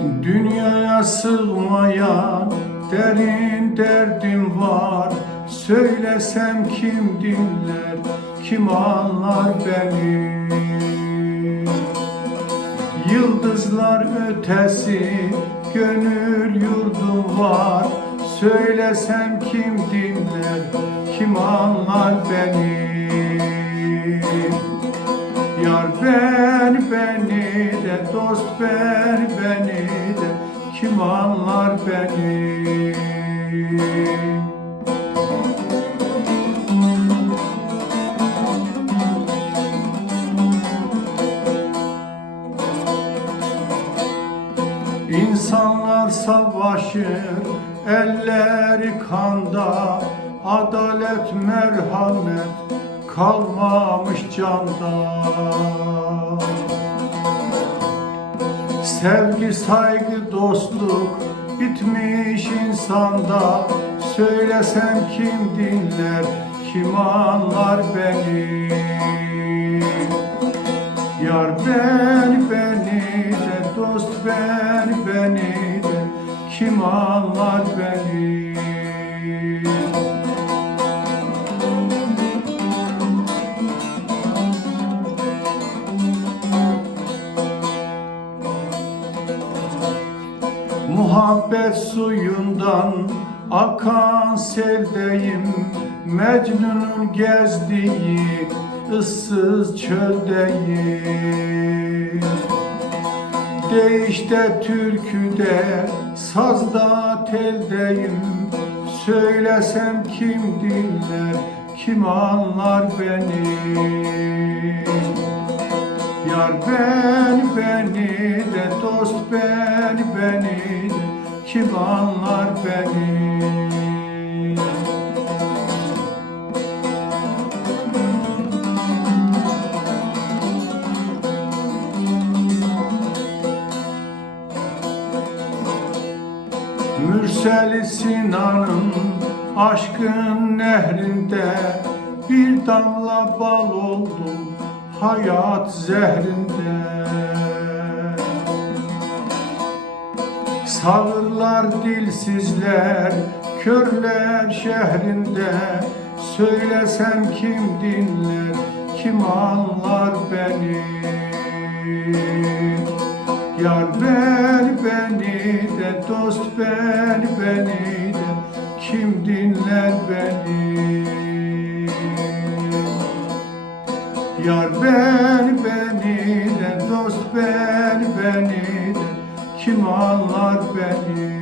Dile sığmayan derin derdim var. Söylesem kim dinler, kim anlar beni? Yıldızlar ötesi gönül yurdum var. Söylesem kim dinler, kim anlar beni Yar ben beni de, dost ben beni de Kim anlar beni? İnsanlar savaşır, elleri kanda Adalet, merhamet kalmamış canda Sevgi, saygı, dostluk bitmiş insanda. Söylesem kim dinler, kim anlar beni? Yar beni beni de dost beni beni de kim anlar beni Muhabbet suyundan akan seldeyim Mecnun'un gezdiği ıssız çöldeyim. Değişte türküde, sazda teldeyim. Söylesem kim dinler, kim anlar beni Yar beni beni de dost beni beni de. Kim anlar beni? Mürsel Sinan'ın aşkın nehrinde bir damla bal oldum hayat zehrinde. Sağırlar dilsizler, körler şehrinde. Söylesem kim dinler, kim anlar beni? Yar beni beni de, dost beni beni Yar beni beni de dost beni beni de. Kim anlar beni